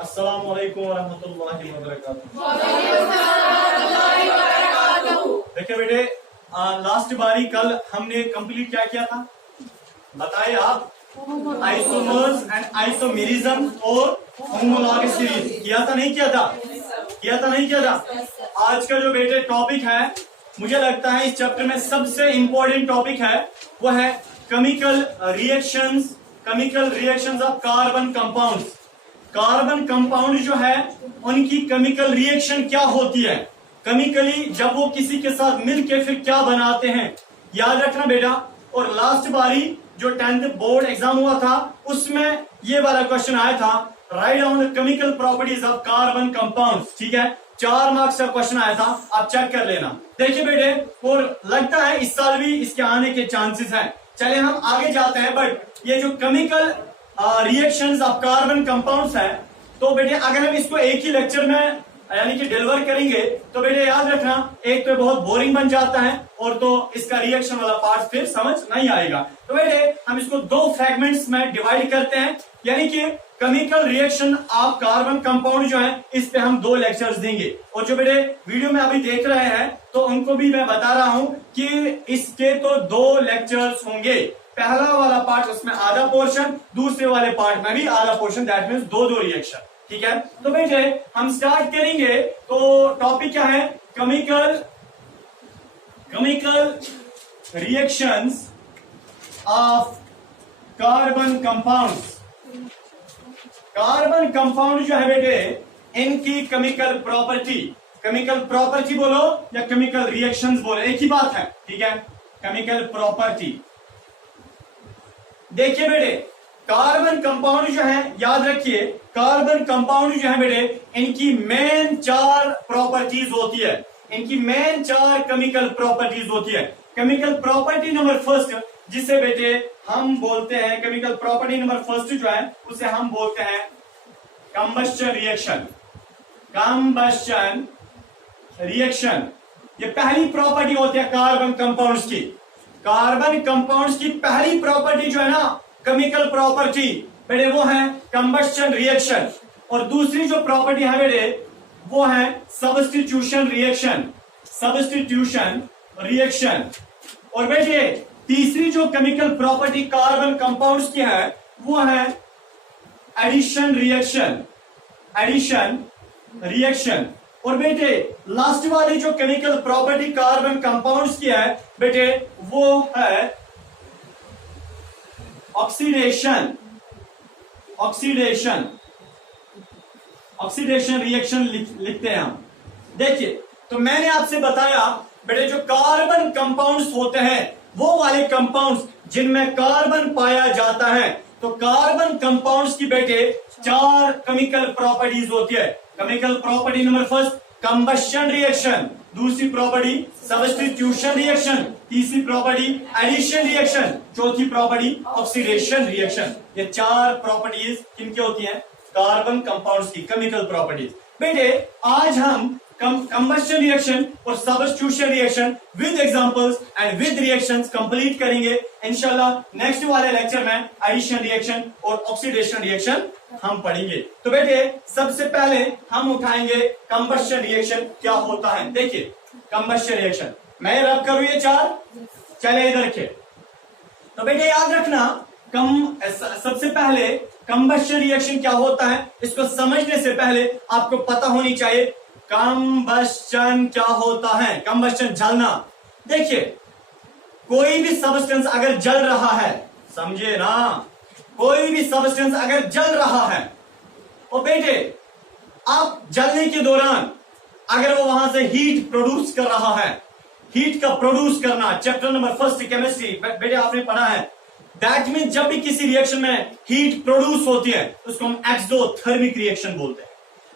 अस्सलाम वालेकुम रहमतुल्लाहि व बरकातुहू। देखिए बेटे, लास्ट बारी कल हमने कंप्लीट क्या किया था बताइए आप? आइसोमर्स एंड आइसोमेरिज्म और होमोलॉगस सीरीज किया था नहीं किया था? किया था नहीं किया था? आज का जो बेटे टॉपिक है, मुझे लगता है इस चैप्टर में सबसे इंपॉर्टेंट टॉपिक है, वो है chemical reactions of carbon compounds. Carbon compound जो है उनकी केमिकल रिएक्शन क्या होती है, केमिकली जब वो किसी के साथ मिलके फिर क्या बनाते हैं, याद रखना बेटा। और लास्ट बारी जो 10th बोर्ड एग्जाम हुआ था उसमें ये वाला क्वेश्चन आया था, write down the chemical properties of carbon compounds. ठीक है, 4 मार्क्स का क्वेश्चन आया था, आप चेक कर लेना। देखिए बेटे, और लगता है इस साल भी इसके आने के चांसेस हैं। चलिए हम आगे जाते हैं। बट ये जो chemical reactions of carbon compounds है, तो बेटे अगर हम इसको एक ही लेक्चर में यानी कि डिलीवर करेंगे तो बेटे याद रखना, एक तो बहुत बोरिंग बन जाता है और तो इसका रिएक्शन वाला पार्ट फिर समझ नहीं आएगा। तो बेटे हम इसको 2 फ्रैगमेंट्स में डिवाइड करते हैं, यानी कि chemical reaction of carbon compound जो है इस पे हम 2 लेक्चर्स देंगे। और जो बेटे वीडियो में अभी देख रहे हैं तो उनको भी मैं बता रहा हूं कि इसके तो 2 लेक्चर्स होंगे। पहला वाला पार्ट उसमें आधा पोर्शन, दूसरे वाले पार्ट में भी आधा पोर्शन, दैट मीन्स 2 रिएक्शन। ठीक है, तो बेटे हम स्टार्ट करेंगे। तो टॉपिक क्या है? Chemical reactions of carbon compounds. Carbon compound जो है बेटे, इनकी केमिकल प्रॉपर्टी बोलो या केमिकल रिएक्शंस बोलो, एक ही बात है। ठीक है, केमिकल प्रॉपर्टी। देखिए बेटे, कार्बन कंपाउंड जो है, याद रखिए, कार्बन कंपाउंड जो है बेटे, इनकी मेन 4 प्रॉपर्टीज होती है, इनकी मेन 4 केमिकल प्रॉपर्टीज होती है। केमिकल प्रॉपर्टी नंबर फर्स्ट, जिसे बेटे हम बोलते हैं, केमिकल प्रॉपर्टी नंबर फर्स्ट जो है उसे हम बोलते हैं कंबस्शन रिएक्शन। ये पहली प्रॉपर्टी होती है कार्बन कंपाउंड्स की। कार्बन कंपाउंड्स की पहली प्रॉपर्टी जो है ना, केमिकल प्रॉपर्टी बेटे, वो है कंबस्शन रिएक्शन। और दूसरी जो प्रॉपर्टी है बेटे, वो है सब्स्टिट्यूशन रिएक्शन। और बेटे तीसरी जो केमिकल प्रॉपर्टी कार्बन कंपाउंड्स की है वो है एडिशन रिएक्शन। और बेटे लास्ट वाली जो केमिकल प्रॉपर्टी कार्बन कंपाउंड्स की है बेटे, वो है ऑक्सीडेशन रिएक्शन लिखते हैं हम। देखिए, तो मैंने आपसे बताया बेटे, जो कार्बन कंपाउंड्स होते हैं वो वाले कंपाउंड्स जिनमें कार्बन पाया जाता है, तो कार्बन कंपाउंड्स की बेटे 4 केमिकल प्रॉपर्टीज होती है। Chemical property number first combustion reaction, दूसरी प्रॉपर्टी सब्स्टिट्यूशन रिएक्शन, तीसरी प्रॉपर्टी एडिशन रिएक्शन, चौथी प्रॉपर्टी ऑक्सीडेशन रिएक्शन। ये 4 प्रॉपर्टीज किनकी होती हैं? कार्बन कंपाउंड्स की केमिकल प्रॉपर्टीज। बेटे आज हम कंबस्शन रिएक्शन और substitution reaction with examples and with reactions complete करेंगे इंशाल्लाह। नेक्स्ट वाले लेक्चर में एडिशन रिएक्शन और ऑक्सीडेशन रिएक्शन हम पढ़ेंगे। तो बेटे सबसे पहले हम उठाएंगे कंबस्शन रिएक्शन क्या होता है। देखिए कंबस्शन रिएक्शन, मैं रब करूं ये 4, चले इधर के। तो बेटे याद रखना, सबसे पहले कंबस्शन रिएक्शन क्या होता है, इसको समझने से पहले आपको पता होनी चाहिए कंबस्शन क्या होता है। कंबस्शन जलना। देखिए कोई भी सब्सटेंस अगर जल रहा है, समझे ना, कोई भी सब्सटेंस अगर जल रहा है, और बेटे आप जलने के दौरान अगर वो वहां से हीट प्रोड्यूस कर रहा है, हीट का प्रोड्यूस करना चैप्टर नंबर फर्स्ट केमिस्ट्री बेटे आपने पढ़ा है। दैट मीन जब भी किसी रिएक्शन में हीट प्रोड्यूस होती है उसको हम एक्सोथर्मिक रिएक्शन बोलते हैं।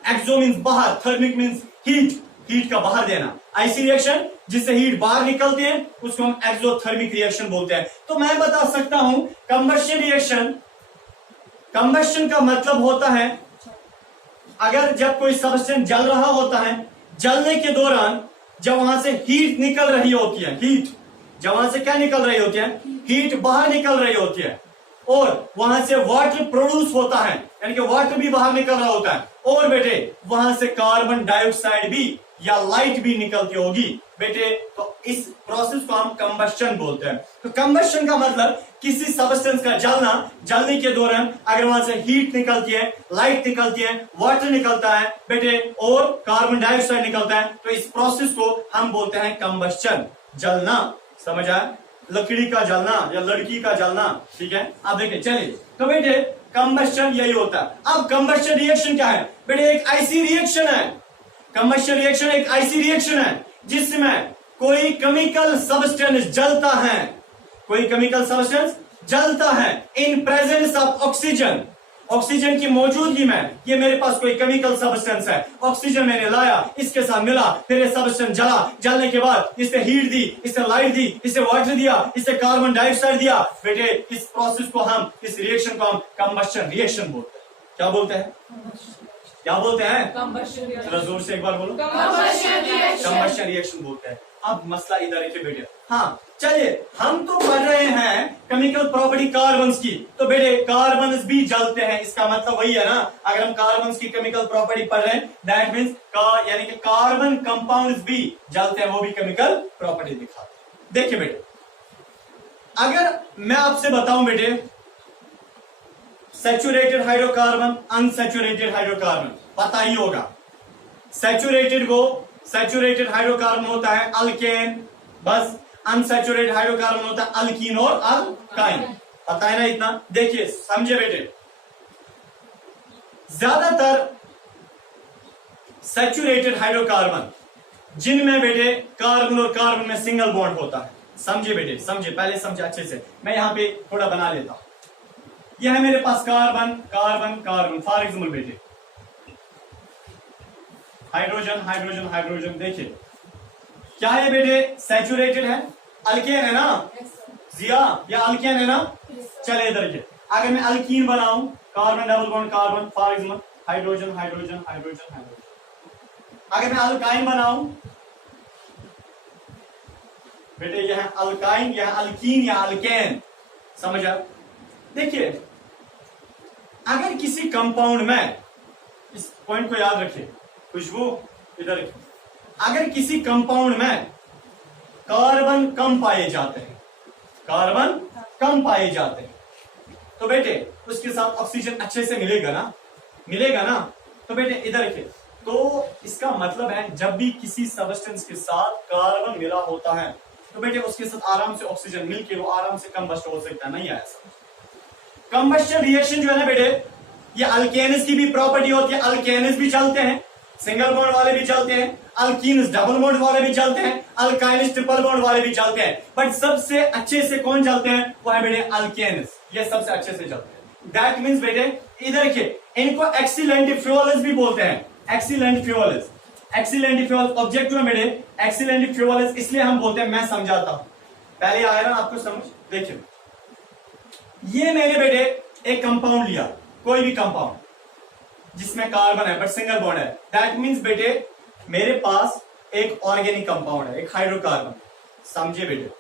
एक्सो मीन्स बाहर, थर्मिक मीन्स हीट का बाहर देना। ऐसी रिएक्शन जिससे हीट बाहर निकलती है उसको हम एक्सोथर्मिक रिएक्शन बोलते हैं। तो मैं बता सकता हूं कंबस्शन रिएक्शन, कंबस्शन का मतलब होता है अगर जब कोई सब्सटेंस जल रहा होता है, जलने के दौरान जब वहां से हीट निकल रही होती है, हीट जब वहां से क्या निकल रही होती है, हीट बाहर निकल रही होती है, और वहां से वाटर प्रोड्यूस होता है, यानी कि वाटर भी बाहर निकल रहा होता है, और बेटे वहां से कार्बन डाइऑक्साइड भी या लाइट भी निकलती होगी बेटे। तो इस प्रोसेस को हम कंबस्शन बोलते हैं। तो कंबस्शन का मतलब किसी सब्सटेंस का जलना, जलने के दौरान अगर वहां से हीट निकलती है, लाइट निकलती है, वाटर निकलता है बेटे, और कार्बन डाइऑक्साइड निकलता है, तो इस प्रोसेस को हम बोलते हैं कंबस्शन, जलना। समझ आया? लकड़ी का जलना या लड़की का जलना, ठीक है। अब देखिए चलिए, तो बेटे कंबस्शन यही होता है। अब कंबस्शन रिएक्शन क्या है बेटे? एक ऐसी रिएक्शन है, कंबस्शन रिएक्शन एक ऐसी रिएक्शन है जिसमें कोई केमिकल सब्सटेंस जलता है, कोई केमिकल सब्सटेंस जलता है in presence of oxygen, oxygen की मौजूदगी में। ये मेरे पास कोई केमिकल सब्सटेंस है, ऑक्सीजन मैंने लाया, इसके साथ मिला, फिर ये सब्सटेंस जला, जलने के बाद इससे हीट दी, इससे लाइट दी, इससे वाटर दिया, इससे कार्बन डाइऑक्साइड दिया बेटे। इस प्रोसेस को हम, इस रिएक्शन को हम कंबस्शन रिएक्शन बोलते हैं। क्या बोलते हैं? क्या बोलते हैं? चलो जोर से एक बार बोलो। कंबस्शन रिएक्शन बोलते हैं। अब मसला इधर है बेटे, हाँ चलिए, हम तो पढ़ रहे हैं केमिकल प्रॉपर्टी कार्बन्स की, तो बेटे कार्बन्स भी जलते हैं, इसका मतलब वही है ना। अगर हम कार्बन्स की केमिकल प्रॉपर्टी पढ़ रहे हैं, दैट मीन्स यानी कि कार्बन कंपाउंड्स भी जलते हैं, वो भी केमिकल प्रॉपर्टी दिखाते हैं। देखिए बेटे, अगर मैं आपसे बताऊं बेटे, सैचुरेटेड हाइड्रोकार्बन, अनसैचुरेटेड हाइड्रोकार्बन, पता ही होगा। सैचुरेटेड हाइड्रोकार्बन होता है अल्केन, बस। अनसैचुरेटेड हाइड्रोकार्बन होता है अल्कीन और अल्काइन, पता है ना इतना। देखिए समझे बेटे, ज्यादातर सैचुरेटेड हाइड्रोकार्बन जिनमें बेटे कार्बन और कार्बन में सिंगल बॉन्ड होता है। समझे बेटे, समझे, पहले समझे अच्छे से। मैं यहां पे थोड़ा बना लेता हूं। यह है मेरे पास carbon carbon carbon, for example बेटे हाइड्रोजन हाइड्रोजन हाइड्रोजन। देखिए क्या है बेटे? सैचुरेटेड है, अल्केन है ना जिया, या अल्केन है ना। चले इधर के, अगर मैं अल्कीन बनाऊं, carbon double bond carbon, for example hydrogen hydrogen hydrogen hydrogen. अगर मैं अल्काइन बनाऊं बेटे, यह है अल्काइन, यह अल्कीन या अल्केन, समझा? देखिए अगर किसी कंपाउंड में, इस पॉइंट को याद रखिए, खुशबू इधर, अगर किसी कंपाउंड में कार्बन कम पाए जाते हैं, कार्बन कम पाए जाते हैं, तो बेटे उसके साथ ऑक्सीजन अच्छे से मिलेगा ना, मिलेगा ना। तो बेटे इधर रखिए, तो इसका मतलब है जब भी किसी सब्सटेंस के साथ कार्बन मिला होता है, तो बेटे उसके साथ आराम से ऑक्सीजन मिलके वो आराम से कंबस्ट हो सकता है, नहीं आया समझ। कंबस्शन रिएक्शन जो है ना बेटे, ये अल्केन्स की भी प्रॉपर्टी होती है। अल्केन्स भी चलते हैं, सिंगल बॉन्ड वाले भी चलते हैं, अल्कीन्स डबल बॉन्ड वाले भी चलते हैं, अल्काइन्स ट्रिपल बॉन्ड वाले भी चलते हैं, बट सबसे अच्छे से कौन चलते हैं? वो है बेटे अल्केन्स, ये सबसे अच्छे से चलते हैं। दैट मीन्स बेटे इधर देखिए, इनको एक्सीलेंट फ्यूअल्स भी बोलते हैं, एक्सीलेंट फ्यूअल्स। एक्सीलेंट फ्यूअल ऑब्जेक्ट में बेटे एक्सीलेंट फ्यूअल्स इसलिए हम बोलते हैं, मैं समझाता हूं, पहले आया ना आपको समझ। देखिए ये मेरे बेटे एक कंपाउंड लिया, कोई भी कंपाउंड जिसमें कार्बन है बट सिंगल बॉन्ड है, दैट मीन्स बेटे मेरे पास एक ऑर्गेनिक कंपाउंड है, एक हाइड्रोकार्बन। समझे बेटे,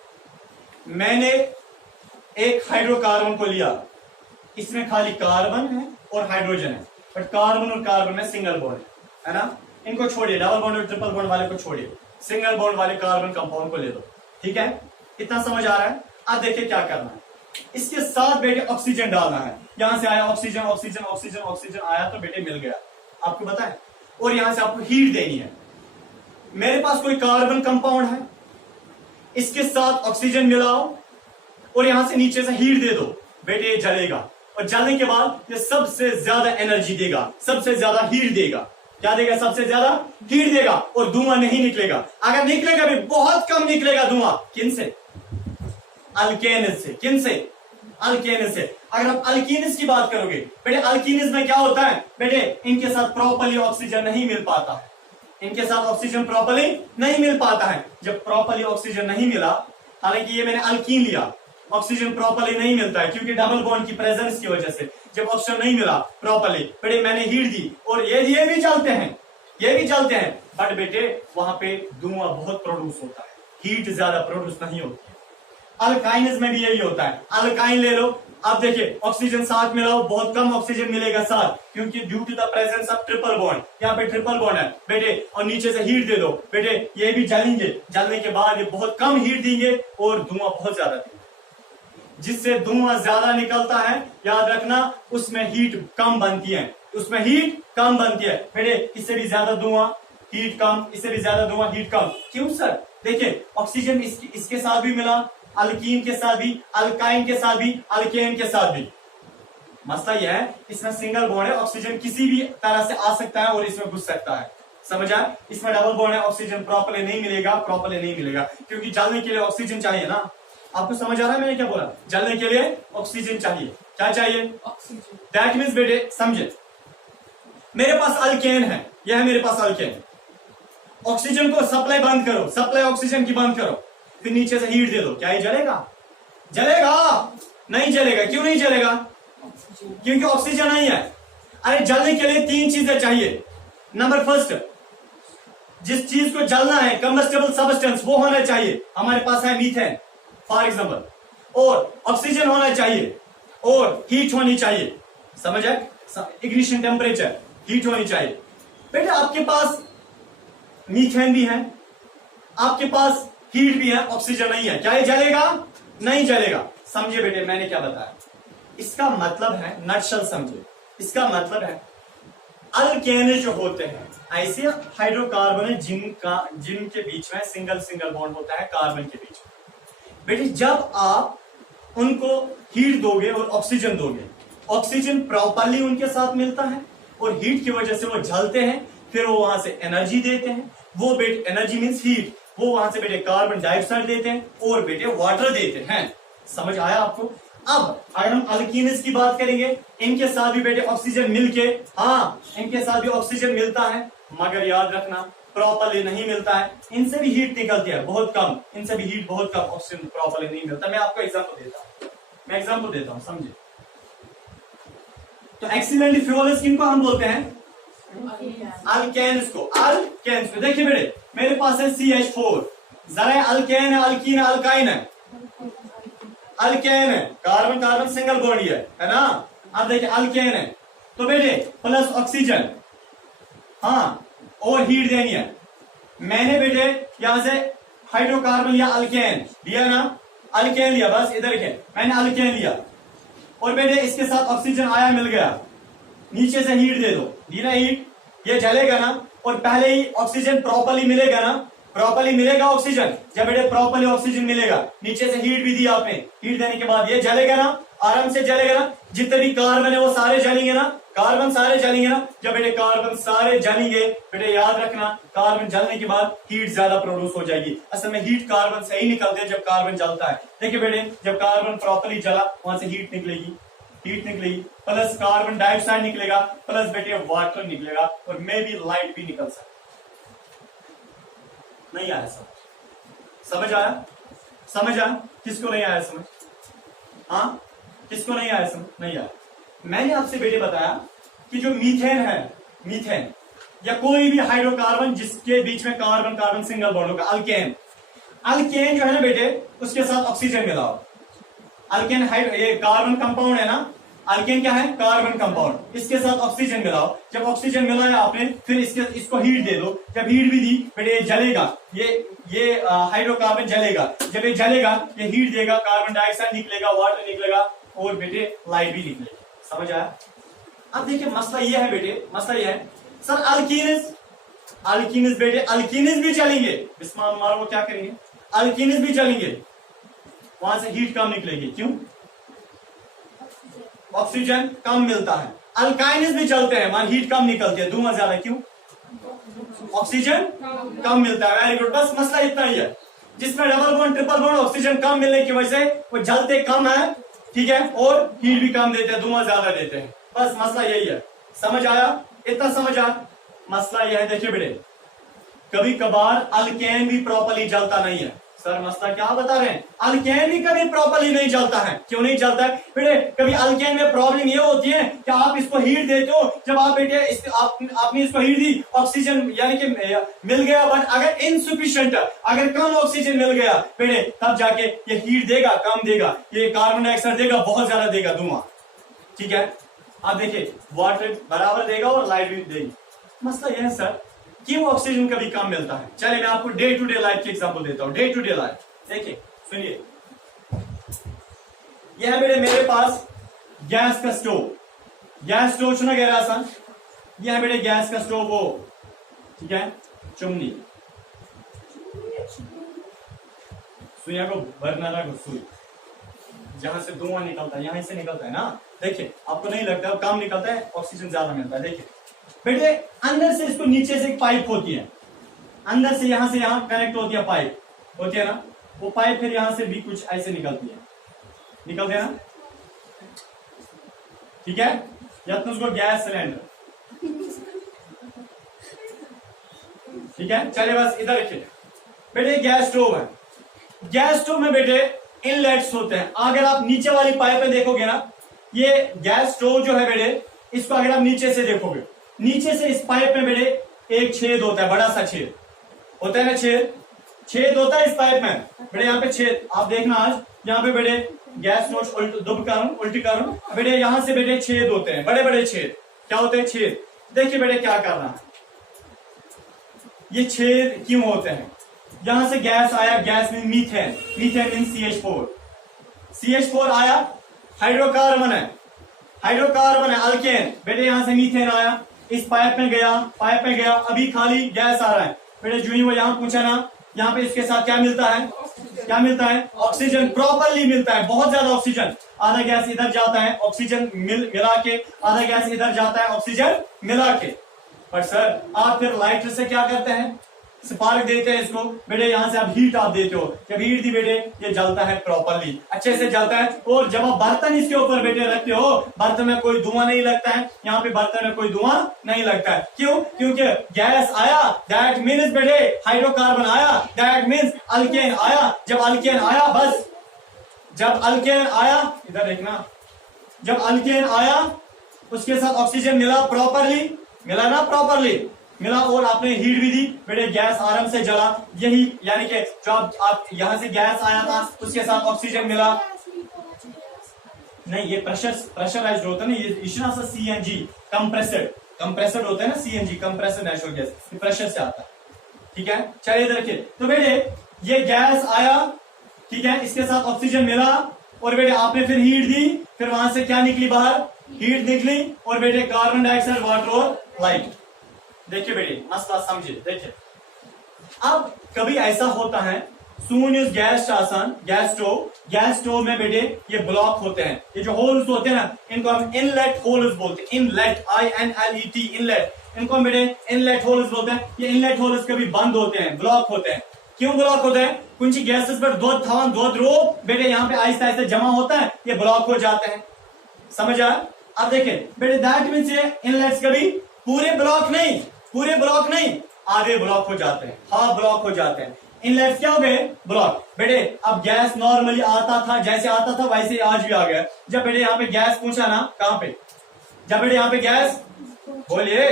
मैंने एक हाइड्रोकार्बन को लिया, इसमें खाली कार्बन है और हाइड्रोजन है, बट कार्बन और कार्बन में सिंगल बॉन्ड है ना। इनको छोड़िए, डबल बॉन्ड और ट्रिपल बॉन्ड वाले को छोड़िए, सिंगल बॉन्ड वाले कार्बन कंपाउंड को ले लो, ठीक है। इतना समझ आ रहा है? अब देखिए क्या करना है, इसके साथ बेटे ऑक्सीजन डालना है। यहां से आया ऑक्सीजन ऑक्सीजन ऑक्सीजन ऑक्सीजन आया तो बेटे मिल गया, आपको पता है। और यहां से आपको हीट देनी है। मेरे पास कोई कार्बन कंपाउंड है, इसके साथ ऑक्सीजन मिलाओ और यहां से नीचे से हीट दे दो, बेटे ये जलेगा, और जलने के बाद ये सबसे ज्यादा एनर्जी देगा, सबसे ज्यादा हीट देगा। क्या देगा? सबसे ज्यादा हीट देगा, और धुआं नहीं निकलेगा। अगर निकलेगा भी बहुत कम निकलेगा धुआं। किन से? अल्केन्स से। किन से? अल्केन्स से। अगर आप अल्कीन्स की बात करोगे बेटे, अल्कीन्स में क्या होता है बेटे, इनके साथ प्रॉपर्ली ऑक्सीजन नहीं मिल पाता है, इनके साथ ऑक्सीजन प्रॉपर्ली नहीं मिल पाता है। जब प्रॉपर्ली ऑक्सीजन नहीं मिला, हालांकि ये मैंने अल्कीन लिया, ऑक्सीजन प्रॉपर्ली नहीं मिलता है क्योंकि डबल बॉन्ड की प्रेजेंस की वजह से। जब ऑक्सीजन नहीं मिला प्रॉपर्ली बेटे, मैंने हीट दी, और ये भी चलते हैं, ये भी चलते हैं, बट बेटे वहां पे धुआं बहुत प्रोड्यूस होता है, हीट ज्यादा प्रोड्यूस नहीं होती है। अल्काइन्स में भी यही होता है। अल्काइन ले लो, अब देखिए ऑक्सीजन साथ मिलाओ, बहुत कम ऑक्सीजन मिलेगा साथ, क्योंकि due to the presence of triple bond, यहाँ पे ट्रिपल बॉन्ड है बेटे, और नीचे से हीट दे दो बेटे, ये भी जलेंगे, जलने के बाद ये बहुत कम हीट देंगे और धुआं बहुत ज्यादा देंगे। जिससे धुआं ज्यादा निकलता है, याद रखना उसमें हीट कम बनती है, उसमें हीट कम बनती है बेटे, इससे भी ज्यादा धुआं हीट कम, इससे भी ज्यादा धुआं हीट कम। क्यों सर? देखिए ऑक्सीजन इसके साथ भी मिला, अल्कीन के साथ भी, अल्काइन के साथ भी, अल्केन के साथ भी। मसला यह है इसमें सिंगल बॉन्ड है, ऑक्सीजन किसी भी तरह से आ सकता है और इसमें घुस सकता है, समझ आया? इसमें डबल बॉन्ड है, ऑक्सीजन प्रॉपर्ली नहीं मिलेगा, प्रॉपर्ली नहीं मिलेगा, क्योंकि जलने के लिए ऑक्सीजन चाहिए ना। आपको समझ आ रहा है मैंने क्या बोला? जलने के लिए ऑक्सीजन चाहिए, क्या चाहिए? ऑक्सीजन। दैट मीन्स बेटे समझे, मेरे पास अल्केन है, यह है मेरे पास अल्केन, ऑक्सीजन को सप्लाई बंद करो, सप्लाई ऑक्सीजन की बंद करो, फिर नीचे से हीट दे दो, क्या ये जलेगा? जलेगा? नहीं जलेगा। क्यों नहीं जलेगा? क्योंकि ऑक्सीजन नहीं है। अरे जलने के लिए तीन चीजें चाहिए। नंबर फर्स्ट, जिस चीज को जलना है कंबस्टेबल सब्सटेंस वो होना चाहिए, हमारे पास है मीथेन फॉर एग्जाम्पल, और ऑक्सीजन होना चाहिए और हीट होनी चाहिए, समझ आए? इग्निशन टेम्परेचर, हीट होनी चाहिए। बेटे आपके पास मीथेन भी है, आपके पास हीट भी है, ऑक्सीजन नहीं है, क्या ये जलेगा? नहीं जलेगा। समझे बेटे मैंने क्या बताया? इसका मतलब है, नटशल समझे, इसका मतलब है अल्केन जो होते हैं ऐसे हाइड्रोकार्बन है जिनके बीच में सिंगल सिंगल बॉन्ड होता है कार्बन के बीच में। बेटे जब आप उनको हीट दोगे और ऑक्सीजन दोगे, ऑक्सीजन प्रॉपरली उनके साथ मिलता है और हीट की वजह से वो जलते हैं, फिर वो वहां से एनर्जी देते हैं, वो बेटे एनर्जी मीन्स हीट, वो वहां से बेटे कार्बन डाइऑक्साइड देते हैं और बेटे वाटर देते हैं। समझ आया आपको? अब अगर हम अल्कीन्स की बात करेंगे, इनके साथ भी बेटे ऑक्सीजन मिलके, हाँ इनके साथ भी ऑक्सीजन मिलता है, मगर याद रखना प्रॉपरली नहीं मिलता है, इनसे भी हीट निकलती है बहुत कम, इनसे भी हीट बहुत कम, ऑक्सीजन प्रॉपरली नहीं मिलता। मैं आपको एग्जाम्पल देता हूं, समझे? तो एक्सीलेंट फ्यूल किनको हम बोलते हैं? अल्केन्स को। देखिए बेटे मेरे पास है CH4, जरा अल्केन है, अल्कीन है, अल्काइन है, अल्केन है, कार्बन कार्बन सिंगल बॉन्ड है ना। अब देखिए अल्केन है तो बेटे प्लस ऑक्सीजन, हाँ, और हीट देनी है। मैंने बेटे यहां से हाइड्रोकार्बन या अल्केन लिया ना, अल्केन लिया, बस इधर के मैंने अल्केन लिया और बेटे इसके साथ ऑक्सीजन आया, मिल गया, नीचे से हीट दे दो, दी ना हीट, ये जलेगा ना, और पहले ही ऑक्सीजन प्रॉपरली मिलेगा ना, प्रॉपरली मिलेगा ऑक्सीजन, जब बेटे प्रॉपरली ऑक्सीजन मिलेगा, नीचे से हीट भी दी आपने, हीट देने के बाद ये जलेगा ना, आराम से जलेगा ना, जितने भी कार्बन है वो सारे जलेंगे ना, कार्बन सारे जलेंगे ना। जब बेटे कार्बन सारे जलेंगे बेटे याद रखना कार्बन जलने के बाद हीट ज्यादा प्रोड्यूस हो जाएगी। असल में हीट कार्बन से ही निकलते हैं जब कार्बन जलता है। देखिए बेटे जब कार्बन प्रॉपरली जला वहां से हीट निकलेगी, प्लस कार्बन डाइऑक्साइड निकलेगा, प्लस बेटे वाटर निकलेगा, और मे भी लाइट भी निकल सकता। नहीं आया समझ आया? समझ आया? किसको नहीं आया समझ? हाँ, किसको नहीं आया समझ? नहीं आया। मैंने आपसे बेटे बताया कि जो मीथेन है, मीथेन या कोई भी हाइड्रोकार्बन जिसके बीच में कार्बन कार्बन सिंगल बॉन्ड होगा, अल्केन, अल्केन जो है ना बेटे उसके साथ ऑक्सीजन मिलाओ। अल्केन ये कार्बन कंपाउंड है ना, अल्केन क्या है? कार्बन कंपाउंड, इसके साथ ऑक्सीजन मिलाओ। जब ऑक्सीजन मिलाया आपने फिर इसको हीट दे दो, जब हीट भी दी बेटे ये जलेगा, ये हाइड्रोकार्बन जलेगा, जब ये जलेगा ये हीट देगा, कार्बन डाइऑक्साइड निकलेगा, वाटर निकलेगा और बेटे लाइट भी निकलेगी। समझ आया? अब देखिए मसला ये है बेटे, मसला ये है सर अल्कीन्स बेटे अल्कीन्स भी जलेंगे, बिस्मिल्लाह मारो, वो क्या करेंगे? अल्कीन्स भी जलेंगे, वहां से हीट कम निकलेगी। क्यों? ऑक्सीजन कम मिलता है। अल्काइन्स भी चलते हैं, वहां हीट कम निकलती है, धुआं ज्यादा। क्यों? ऑक्सीजन कम मिलता है। वेरी गुड, बस मसला इतना ही है। जिसमें double bond triple bond oxygen कम मिलने की वजह से वो जलते कम है, ठीक है, और हीट भी कम देते हैं, धुआं ज्यादा देते हैं। बस मसला यही है। समझ आया? इतना समझ आया? मसला यह है, देखिए बेटे कभी कभार अल्केन भी प्रॉपरली जलता नहीं है, सर मसला क्या बता रहे हैं? अल्केन भी कभी प्रॉपर्ली नहीं जलता है। क्यों नहीं जलता है बेटे? कभी अल्केन में प्रॉब्लम ये होती है कि आप इसको हीट देते हो, जब आप बेटे आपने इसको हीट दी, ऑक्सीजन यानी कि मिल गया, बट अगर इनसफिशिएंट, अगर कम ऑक्सीजन मिल गया बेटे, तब जाके ये हीट देगा, कम देगा, ये कार्बन डाइऑक्साइड देगा, बहुत ज्यादा देगा धुआं। ठीक है, आप देखिए वाटर बराबर देगा और लाइट भी देगी। मसला यह है सर क्यों ऑक्सीजन कभी कम मिलता है? चलिए मैं आपको डे टू डे लाइफ की एग्जांपल देता हूं। डे टू डे लाइफ देखिए, सुनिए, यह है बेटे मेरे पास गैस का स्टोव। गैस स्टोव सुना गया आसान, यह है बेटे गैस का स्टोव, वो ठीक है, चुमनी, सुइया को बर्नर को सुई, जहां से धुआं निकलता है, यहां से निकलता है ना। देखिए आपको नहीं लगता है कम निकलता है, ऑक्सीजन ज्यादा मिलता है। देखिए बेटे अंदर से इसको नीचे से एक पाइप होती है, अंदर से यहां कनेक्ट होती है, पाइप होती है ना, वो पाइप फिर यहां से भी कुछ ऐसे निकलती है, निकलते हैं ना, ठीक है, या तो उसको गैस सिलेंडर, ठीक है। चलिए बस इधर रखिए बेटे, गैस स्टोव है। गैस स्टोव में बेटे इनलेट्स होते हैं। अगर आप नीचे वाली पाइप में देखोगे ना, ये गैस स्टोव जो है बेटे, इसको अगर आप नीचे से देखोगे, नीचे से इस पाइप में बेटे एक छेद होता है, बड़ा सा छेद होता है ना, छेद होता है इस पाइप में बेटे, यहाँ पे छेद, आप देखना आज यहाँ पे बेटे गैस नोच उल्टी करूं बेटे, यहां से बेटे छेद होते हैं, बड़े बड़े छेद। क्या होते हैं? छेद। देखिए बेटे क्या करना है, ये छेद क्यों होते हैं? यहां से गैस आया, गैस में methane, methane mean CH4, CH4 आया, हाइड्रोकार्बन है, हाइड्रोकार्बन है, अल्केन बेटे, यहां से मीथेन आया, इस पाइप में गया, अभी खाली गैस आ रहा है बेटे, जो ही वो यहां पूछा ना, यहाँ पे इसके साथ क्या मिलता है? क्या मिलता है? ऑक्सीजन प्रॉपरली मिलता है, बहुत ज्यादा ऑक्सीजन। आधा गैस इधर जाता है ऑक्सीजन मिला के, आधा गैस इधर जाता है ऑक्सीजन मिला के। पर सर आप फिर लाइटर से क्या करते हैं? स्पार्क देते हैं इसको बेटे, यहाँ से आप हीट आप देते हो, जब हीट दी बेटे ये जलता है प्रॉपरली, अच्छे से जलता है। और जब आप बर्तन इसके ऊपर बेटे रखते हो, बर्तन में कोई धुआं नहीं लगता है, यहाँ पे बर्तन में कोई धुआं नहीं लगता है। क्यों? क्योंकि गैस आया, दैट मीन्स बेटे हाइड्रोकार्बन आया, दैट मीन्स अल्केन आया। जब अल्केन आया, बस जब अल्केन आया, इधर देखना, जब अल्केन आया उसके साथ ऑक्सीजन मिला प्रॉपरली, मिला ना, प्रॉपरली मिला, और आपने हीट भी दी बेटे, गैस आराम से जला। यही यानी कि जो आप यहां से गैस आया था उसके साथ ऑक्सीजन मिला, नहीं ये प्रेशराइज्ड होता है ना, ये इशना सा CNG कंप्रेसर होता है ना, CNG compressor natural gas, pressure से आता है। ठीक है, चलिए इधर देखिए, तो बेटे ये गैस आया, ठीक है, इसके साथ ऑक्सीजन मिला, और बेटे आपने फिर हीट दी, फिर वहां से क्या निकली बाहर? हीट निकली, और बेटे कार्बन डाइऑक्साइड, वाटर और लाइट। देखिए बेटे मसला समझे। देखिए अब कभी ऐसा होता है, सून इज गैस आसान, गैस स्टोव में बेटे ये ब्लॉक होते हैं, ये जो होल्स होते हैं ना, इनको हम इनलेट होल्स बोलते हैं, इनलेट INLET इनलेट, इनको हम बेटे इनलेट होल्स बोलते हैं। ये इनलेट होल्स कभी बंद होते हैं, ब्लॉक होते हैं। क्यों ब्लॉक होते हैं? कुछ गैसेस पर दो रो बेटे यहाँ पे आहिस्ता आहिस्ता जमा होता है, ये ब्लॉक हो जाते हैं। समझ आया? अब देखिए बेटे दैट मीन्स ये इनलेट्स कभी पूरे ब्लॉक नहीं, आधे ब्लॉक हो जाते हैं, हाफ ब्लॉक हो जाते हैं। इनलेट्स क्या हो गए? ब्लॉक। बेटे अब गैस नॉर्मली आता था, जैसे आता था वैसे आज भी आ गया। जब बेटे यहाँ पे गैस पूछा ना, कहाँ पे? जब बेटे यहाँ पे गैस, बोलिए,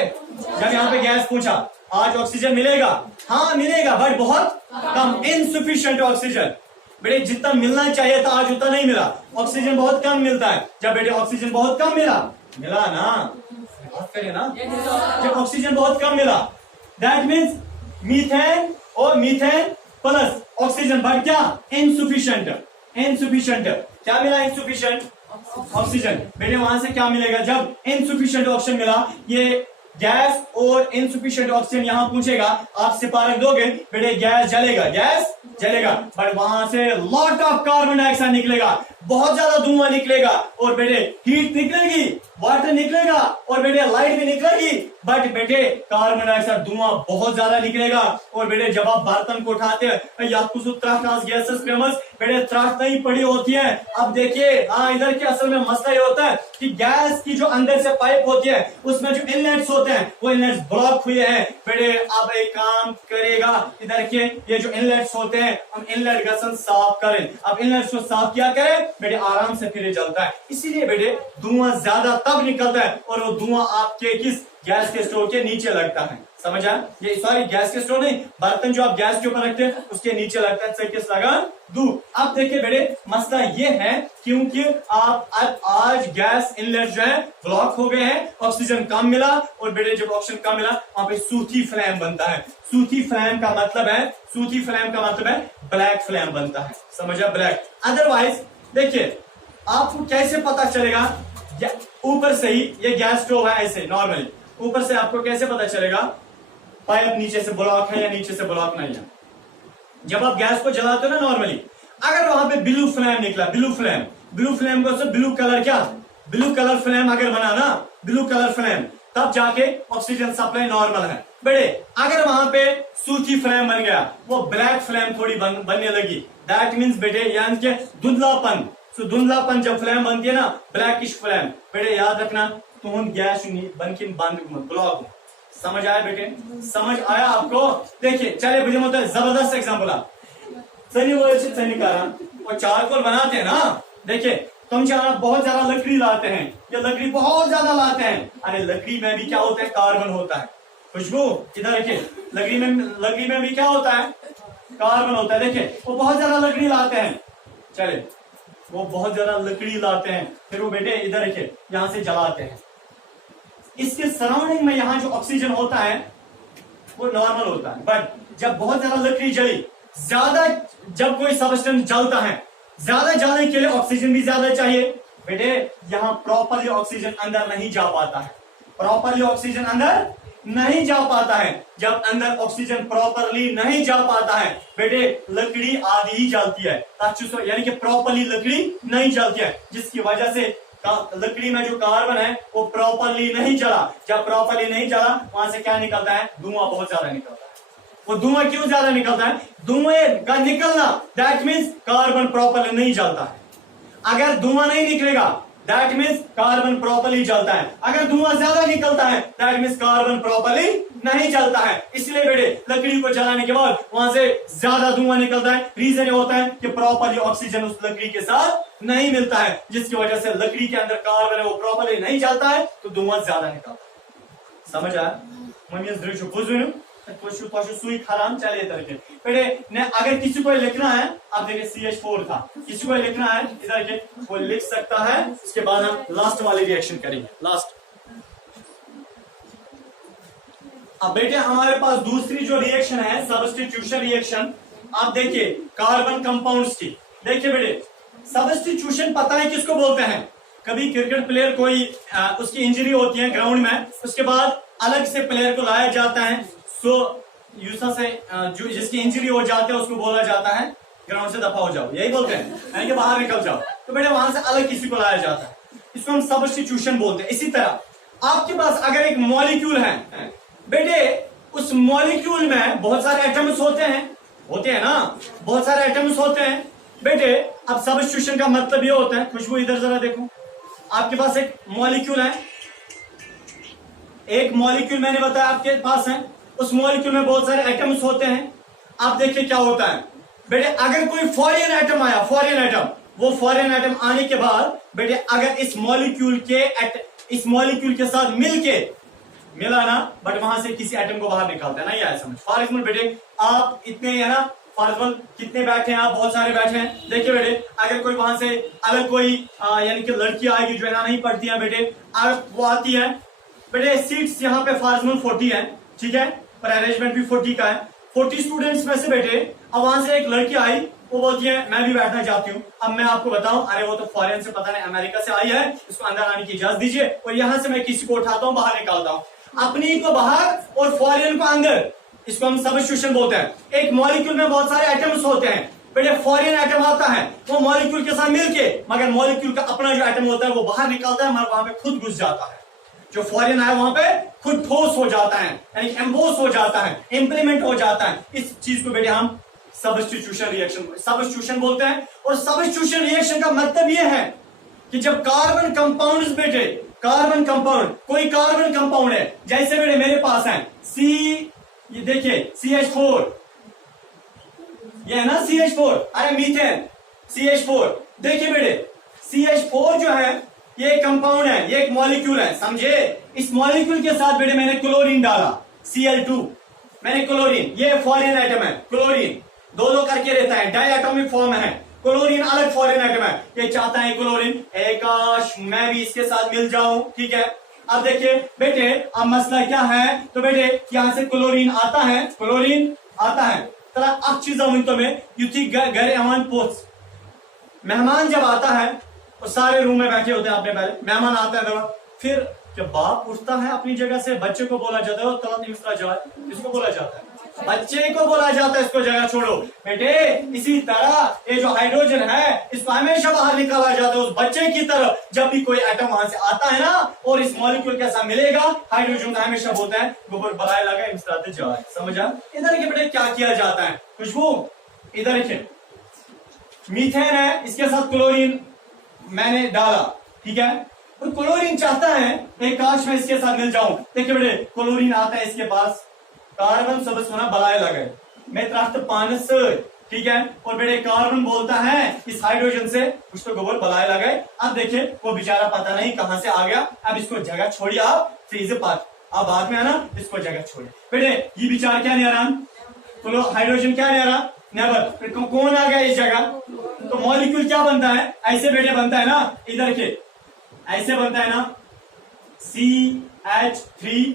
जब यहाँ पे गैस पूछा आज ऑक्सीजन मिलेगा? हाँ मिलेगा, बट बहुत कम, इनसफिशिएंट ऑक्सीजन। बेटे जितना मिलना चाहिए था आज उतना नहीं मिला, ऑक्सीजन बहुत कम मिलता है। जब बेटे ऑक्सीजन बहुत कम मिला ना, बात करें ना, जब ऑक्सीजन बहुत कम मिला, दैट मीन्स मीथेन और मीथेन प्लस ऑक्सीजन, बट क्या? इनसफिशिएंट। क्या मिला? Insufficient oxygen. बेटे वहां से क्या मिलेगा? जब इनसफिशिएंट ऑक्सीजन मिला, ये गैस और इनसफिशिएंट ऑक्सीजन यहाँ पूछेगा, आप सिपारक दोगे बेटे, गैस जलेगा, बट वहां से लॉट ऑफ कार्बन डाइऑक्साइड निकलेगा। बहुत ज्यादा धुआं निकलेगा और बेटे हीट निकलेगी, वाटर निकलेगा और बेटे लाइट भी निकलेगी, बट बेटे कार्बन डाइऑक्साइड धुआं बहुत ज्यादा निकलेगा। और बेटे जब आप बर्तन को उठाते हैं या कुछ गैसेस फेमस बेटे त्राट नहीं पड़ी होती है। अब देखिए हाँ इधर के असल में मसला ये होता है कि गैस की जो अंदर से पाइप होती है उसमें जो इनलेट्स होते हैं वो इनलेट्स ब्लॉक हुए हैं। बेटे अब एक काम करेगा इधर के ये जो इनलेट्स होते हैं हम इनलेट गसन साफ करें। अब इनलेट्स को साफ किया करें बेटे आराम से फिर जलता है। इसीलिए बेटे धुआं ज्यादा तब निकलता है और वो धुआं आपके किस गैस के स्टोव के नीचे लगता है। समझ आया? ये सॉरी गैस के स्टोव नहीं, बर्तन जो आप गैस के ऊपर रखते हैं उसके नीचे लगता है। किस लगा दूध। अब देखिए बेटे मसला ये है क्योंकि आप आज गैस इनलेट जो है ब्लॉक हो गए हैं, ऑक्सीजन कम मिला और बेटे जब ऑक्सीजन कम मिला वहां पे सूथी फ्लेम बनता है। सूथी फ्लेम का मतलब है ब्लैक फ्लेम बनता है। समझा? ब्लैक। अदरवाइज देखिए आपको कैसे पता चलेगा ऊपर से ही ये गैस स्टोव है ऐसे नॉर्मली ऊपर से आपको कैसे पता चलेगा पाइप नीचे से ब्लॉक है या नीचे से ब्लॉक नहीं है? जब आप गैस को जलाते हो ना नॉर्मली अगर वहां पे ब्लू फ्लेम निकला, ब्लू फ्लेम को ब्लू कलर फ्लेम अगर बना ना ब्लू कलर फ्लेम तब जाके ऑक्सीजन सप्लाई नॉर्मल है। बेटे अगर वहां पे सूथी फ्लेम बन गया वो ब्लैक फ्लेम थोड़ी बनने लगी, दैट मीन्स बेटे यानी कि धुंधलापन जब फ्लेम बनती है ना ब्लैकिश फ्लेम बेटे याद रखना तुम गैस बनके बंद ब्लॉक। समझ आया बेटे? समझ आया आपको? देखिए चले मुझे मतलब जबरदस्त एग्जाम्पल वो चारकोल बनाते हैं ना। देखिए तुम जहाँ बहुत ज्यादा लकड़ी लाते हैं या लकड़ी बहुत ज्यादा लाते हैं, अरे लकड़ी में भी क्या होता है? कार्बन होता है। खुशबू इधर देखिए लकड़ी में भी क्या होता है? कार्बन होता है। देखिए वो बहुत ज्यादा लकड़ी लाते हैं, चले वो बहुत ज्यादा लकड़ी लाते हैं फिर वो बेटे इधर देखिए यहां से जलाते हैं। इसके सराउंडिंग में यहाँ जो ऑक्सीजन होता है वो नॉर्मल होता है, बट जब बहुत ज्यादा लकड़ी जली ज्यादा जब कोई सबस्टेंस जलता है ज्यादा जलने के लिए ऑक्सीजन भी ज्यादा चाहिए। बेटे यहाँ प्रॉपरली ऑक्सीजन अंदर नहीं जा पाता है। जब अंदर ऑक्सीजन प्रॉपरली नहीं जा पाता है बेटे लकड़ी आधी ही जलती है, यानी कि प्रॉपरली लकड़ी नहीं जलती है, जिसकी वजह से लकड़ी में जो कार्बन है वो प्रॉपरली नहीं जला। जब प्रॉपरली नहीं जला वहां से क्या निकलता है? धुआं बहुत ज्यादा निकलता है। वो धुआं क्यों ज्यादा निकलता है? धुएं का निकलना दैट मीन्स कार्बन प्रॉपरली नहीं जलता है। अगर धुआं नहीं निकलेगा दैट मीन्स कार्बन प्रॉपरली जलता है। अगर धुआं ज्यादा निकलता है दैट मीन्स कार्बन प्रॉपरली नहीं जलता है। इसलिए बेटे लकड़ी को जलाने के बाद वहां से ज्यादा धुआं निकलता है। रीजन ये होता है कि प्रॉपरली ऑक्सीजन उस लकड़ी के साथ नहीं मिलता है, जिसकी वजह से लकड़ी के अंदर कार्बन है वो प्रॉपरली नहीं जलता है तो धुआं ज्यादा निकलता है। समझ आया? सुई खराम चले तरीके बेटे ने अगर किसी को लिखना है आप देखिए CH4 था, किसी को लिखना है इधर के वो लिख सकता है। इसके बाद हम लास्ट वाली रिएक्शन करेंगे। लास्ट अब बेटे हमारे पास दूसरी जो रिएक्शन है सब्स्टिट्यूशन रिएक्शन। आप देखिए कार्बन कंपाउंड्स की। देखिए बेटे सब्स्टिट्यूशन पता है किसको बोलते हैं? कभी क्रिकेट प्लेयर कोई उसकी इंजरी होती है ग्राउंड में, उसके बाद अलग से प्लेयर को लाया जाता है। सो यूसा से जो जिसकी इंजरी हो जाती है उसको बोला जाता है ग्राउंड से दफा हो जाओ, यही बोलते हैं यानी कि बाहर निकल जाओ। तो बेटे वहां से अलग किसी को लाया जाता है, इसको हम सब्स्टिट्यूशन बोलते हैं। इसी तरह आपके पास अगर एक मॉलिक्यूल है बेटे उस मॉलिक्यूल में बहुत सारे एटम्स होते हैं ना, बहुत सारे एटम्स होते हैं बेटे। अब सब्स्टिट्यूशन का मतलब ये होता है, खुशबू इधर जरा देखो, आपके पास एक मॉलिक्यूल है, एक मॉलिक्यूल मैंने बताया आपके पास है, उस मॉलिक्यूल में बहुत सारे एटम्स होते हैं। आप देखिए क्या होता है बेटे अगर कोई फॉरेन एटम आया, वो फॉरेन एटम आने के बाद बेटे अगर इस मॉलिक्यूल के साथ मिला ना, बट वहां से किसी एटम को बाहर निकालता है ना, ये आया समझ। फॉर एग्जाम्पल बेटे आप इतने है ना, फॉर एग्जाम्पल कितने बैठे हैं आप? बहुत सारे बैठे हैं। देखिए बेटे अगर कोई वहां से अगर कोई यानी कि लड़की आएगी जो है ना नहीं पढ़ती है बेटे, अगर वो आती है बेटे सीट्स यहाँ पे फॉर एग्जाम्पल 40 है, ठीक है, पर अरेंजमेंट भी 40 का है। 40 स्टूडेंट्स में से बेटे अब वहां से एक लड़की आई, वो बोलती है मैं भी बैठना चाहती हूँ। अब मैं आपको बताऊं अरे वो तो फॉरेन से पता नहीं अमेरिका से आई है, इसको अंदर आने की इजाजत दीजिए, और यहां से मैं किसी को उठाता हूँ बाहर निकालता हूँ, अपनी को बाहर और फॉरेन को अंदर। इसको हम सब्स्टिट्यूशन बोलते हैं। एक मॉलिक्यूल में बहुत सारे एटम्स होते हैं, बेटे फॉरेन एटम आता है, वो मॉलिक्यूल के साथ मिलके, मगर मॉलिक्यूल का अपना जो एटम होता है वो बाहर निकलता है, मगर वहां पे खुद घुस जाता है। जो फॉरेन आया वहां पे खुद ठोस हो जाता है, यानी एम्बोस हो जाता है, इंप्लीमेंट हो जाता है। इस चीज को बेटे हम सब्स्टिट्यूशन रिएक्शन बोलते हैं। और सब्स्टिट्यूशन रिएक्शन का मतलब यह है कि जब कार्बन कंपाउंड्स बेटे, कार्बन कंपाउंड, कोई कार्बन कंपाउंड है, जैसे बेटे मेरे पास है ये देखिए CH4, ये है ना CH4, अरे मीथेन CH4। देखिए बेटे CH4 जो है ये कंपाउंड है, ये एक मॉलिक्यूल है, समझे। इस मॉलिक्यूल के साथ बेटे मैंने क्लोरीन डाला, Cl2, मैंने क्लोरीन, ये फॉरेन आइटम है क्लोरीन, दो करके रहता है, डाई एटॉमिक फॉर्म है। क्लोरीन अलग फॉरेन आइटम है, ये चाहता है क्लोरीन काश मैं भी इसके साथ मिल जाऊं, ठीक है। अब देखिए बेटे अब मसला क्या है, तो बेटे यहां से क्लोरीन आता है, तरह अब चीजा तो में युति घर अमान पोस्ट, मेहमान जब आता है तो सारे रूम में बैठे होते हैं, आपने पहले मेहमान आता है तो फिर जब बाप उठता है अपनी जगह से, बच्चे को बोला जाता है तलब मिश्रा जाए, इसको बोला जाता है, बच्चे को बोला जाता है इसको जगह छोड़ो बेटे। इसी तरह ये जो हाइड्रोजन है इसको हमेशा बाहर निकाला जाता है उस बच्चे की तरफ। जब भी कोई एटम वहां से आता है ना और इस मॉलिक्यूल के साथ मिलेगा, हाइड्रोजन का हमेशा बोलता है गोबर बनाए लगा इंस्टाते जाए, समझा। इधर के बेटे क्या किया जाता है, खुशबू इधर देखिए मीथेन है, इसके साथ क्लोरीन मैंने डाला, ठीक है। और क्लोरीन चाहता है एक काश मैं इसके साथ मिल जाऊं। देखिए बेटे क्लोरीन आता है इसके पास, कार्बन सबस होना बलाए लगे मैं त्रास्त पानस, ठीक है। और बेटे कार्बन बोलता है इस हाइड्रोजन से कुछ तो गोबर बलाए लगे। अब देखिए वो बेचारा पता नहीं कहां से आ गया, अब इसको जगह छोड़िए आप, फ्रीज पात आप बाद में आना, इसको जगह छोड़िए। बेटे ये बेचारा क्या नहीं आ रहा, तो हाइड्रोजन क्या नहीं आ रहा, नेवर, फिर कौन आ गया इस जगह, तो मॉलिक्यूल क्या बनता है, ऐसे बेटे बनता है ना, इधर के ऐसे बनता है ना CH3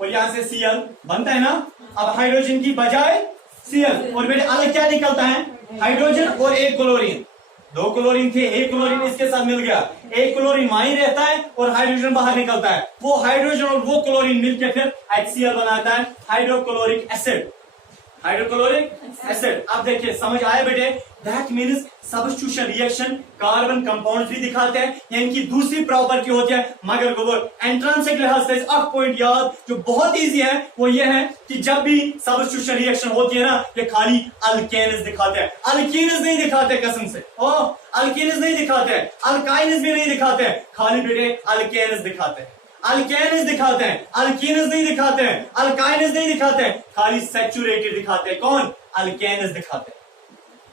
और यहां से Cl बनता है ना। अब हाइड्रोजन की बजाय Cl, और बेटे अलग क्या निकलता है, हाइड्रोजन और एक क्लोरीन, दो क्लोरीन थे, एक क्लोरीन इसके साथ मिल गया, एक क्लोरीन वहीं रहता है और हाइड्रोजन बाहर निकलता है। वो हाइड्रोजन और वो क्लोरीन मिलकर फिर HCl बनाता है, हाइड्रोक्लोरिक एसिड, हाइड्रोक्लोरिक एसिड। अब देखिए समझ आया बेटे, that means substitution reaction carbon compound भी दिखाते हैं, या इनकी दूसरी प्रॉपर्टी होती है। मगर गोबर एंट्रांसिक लिहाज से अब पॉइंट याद जो बहुत इजी है वो ये है कि जब भी सब्स्टिट्यूशन रिएक्शन होती है ना, ये खाली अल्केन्स दिखाते हैं, अल्कीन्स नहीं दिखाते, कसम से अल्कीन्स नहीं दिखाते, अल्काइन्स भी नहीं दिखाते, खाली बेटे अल्केन्स दिखाते हैं, अल्केन्स दिखाते हैं, अल्कीन्स नहीं दिखाते हैं, अल्काइन्स नहीं दिखाते हैं, खाली सैचुरेटेड दिखाते हैं। कौन, अल्केन्स दिखाते हैं,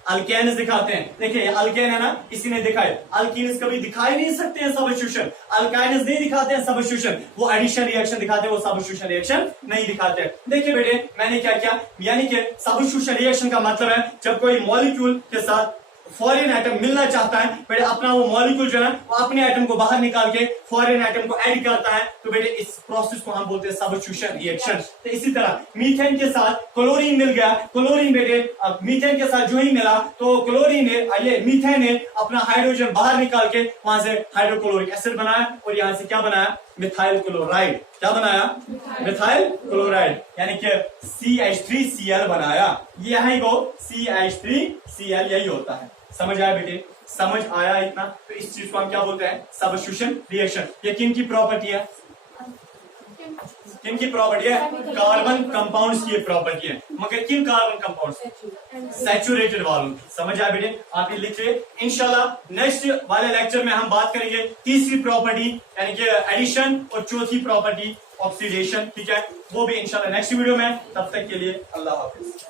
अल्केन्स दिखाते हैं। देखिए अल्केन है ना, इसी ने दिखाए, अल्कीन्स कभी दिखाई नहीं सकते हैं सब्स्टिट्यूशन, अल्काइन्स नहीं दिखाते हैं सब्स्टिट्यूशन, वो एडिशन रिएक्शन दिखाते हैं, वो सब्स्टिट्यूशन रिएक्शन नहीं दिखाते हैं। देखिए बेटे मैंने क्या किया, यानी कि सब्स्टिट्यूशन रिएक्शन का मतलब है जब कोई मॉलिक्यूल के साथ फॉरेन एटम मिलना चाहता है, बेटे अपना वो मॉलिक्यूल जो है वो अपने एटम को बाहर निकाल के फॉरेन एटम को ऐड करता है, तो बेटे इस प्रोसेस को हम बोलते हैं सब्स्टिट्यूशन रिएक्शन। तो इसी तरह मीथेन के साथ क्लोरीन मिल गया, क्लोरीन बेटे मीथेन के साथ जो ही मिला तो क्लोरीन ने, ये मीथेन ने अपना हाइड्रोजन बाहर निकाल के वहां से हाइड्रोक्लोरिक एसिड बनाया, और यहाँ से क्या बनाया, मिथाइल क्लोराइड, क्या बनाया, मिथाइल क्लोराइड, यानी कि CH3Cl बनाया। यही वो CH3Cl यही होता है। समझ आया बेटे, समझ आया इतना, तो इस चीज को हम क्या बोलते हैं, सब्स्टिट्यूशन रिएक्शन। ये किन की प्रॉपर्टी है, किन की प्रॉपर्टी है, कार्बन कंपाउंड्स की प्रॉपर्टी है, मगर किन कार्बन कंपाउंड्स, सैचुरेटेड वालों की। समझ आया बेटे, आप ये लिखिए। इंशाल्लाह नेक्स्ट वाले लेक्चर में हम बात करेंगे तीसरी प्रॉपर्टी यानी कि एडिशन, और चौथी प्रॉपर्टी ऑक्सीडेशन, ठीक है, वो भी इंशाल्लाह नेक्स्ट वीडियो में। तब तक के लिए अल्लाह हाफिज।